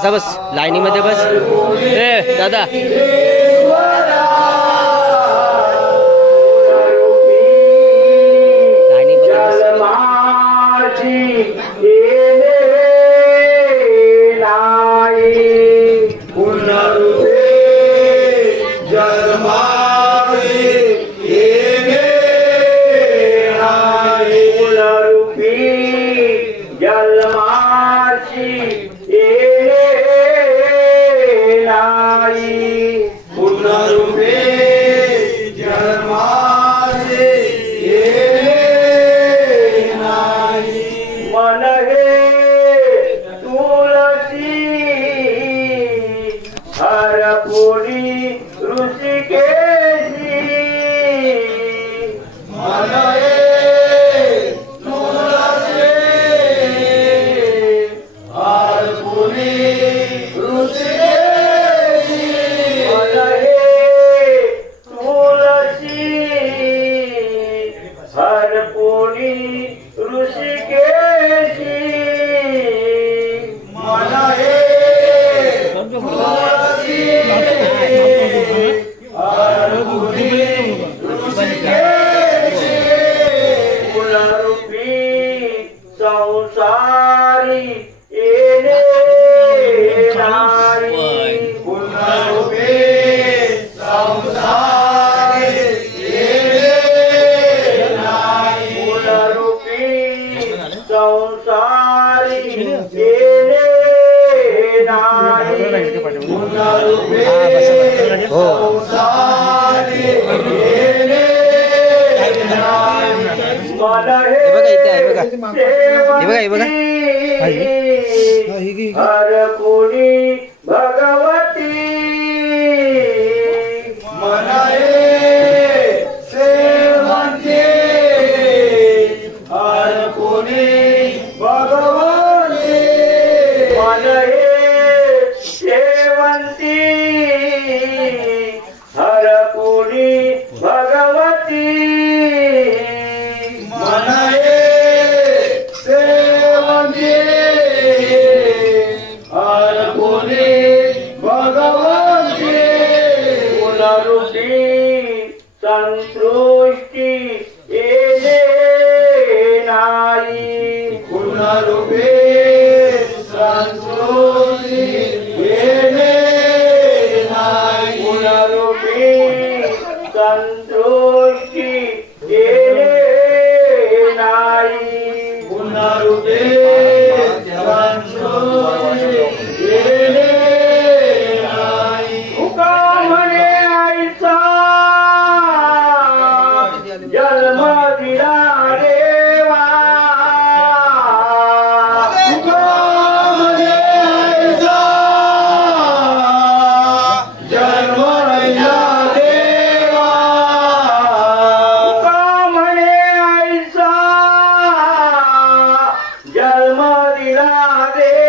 बस बस मध्य बस। ए दादा। So. बघा. बघा बघा हर कोणी भगवती मनाये सेवंते हर कोणी मनाये Jalmarila Ade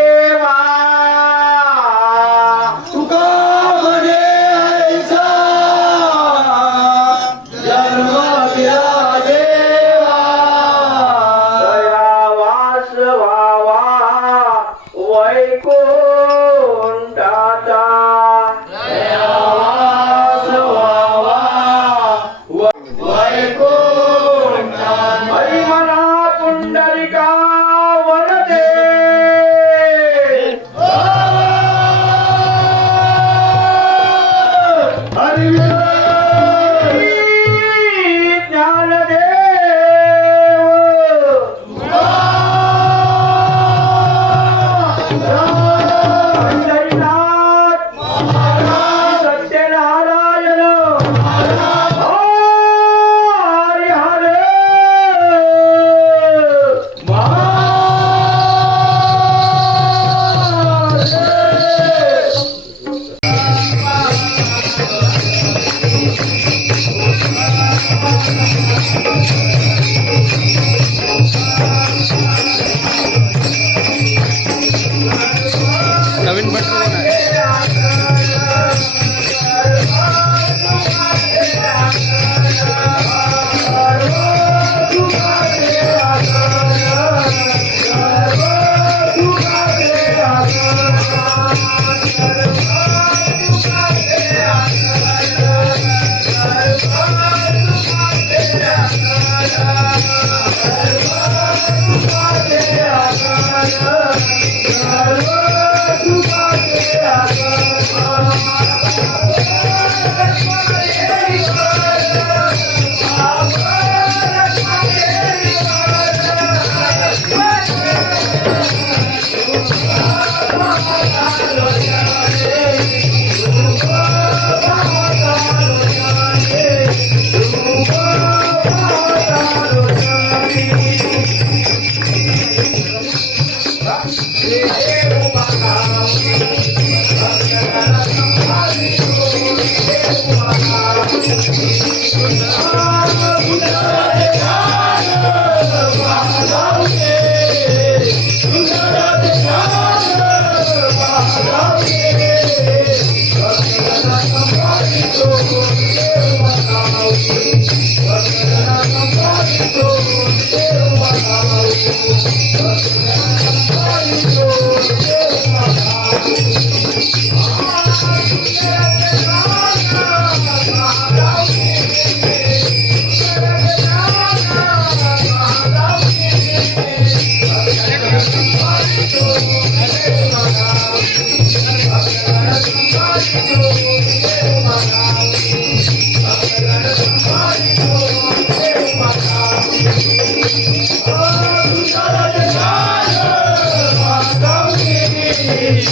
Thank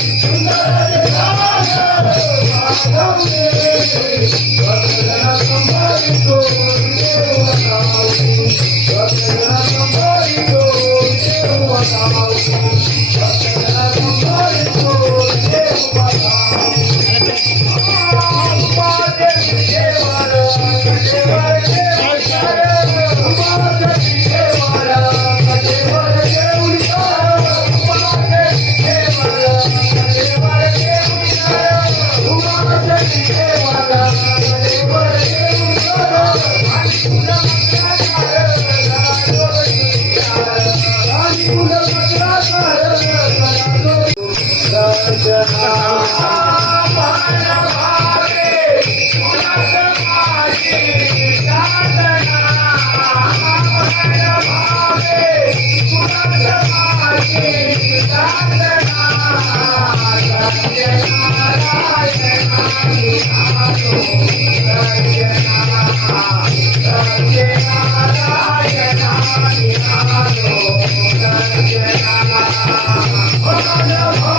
you. Oh, no, no, no.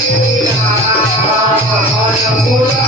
Thank you.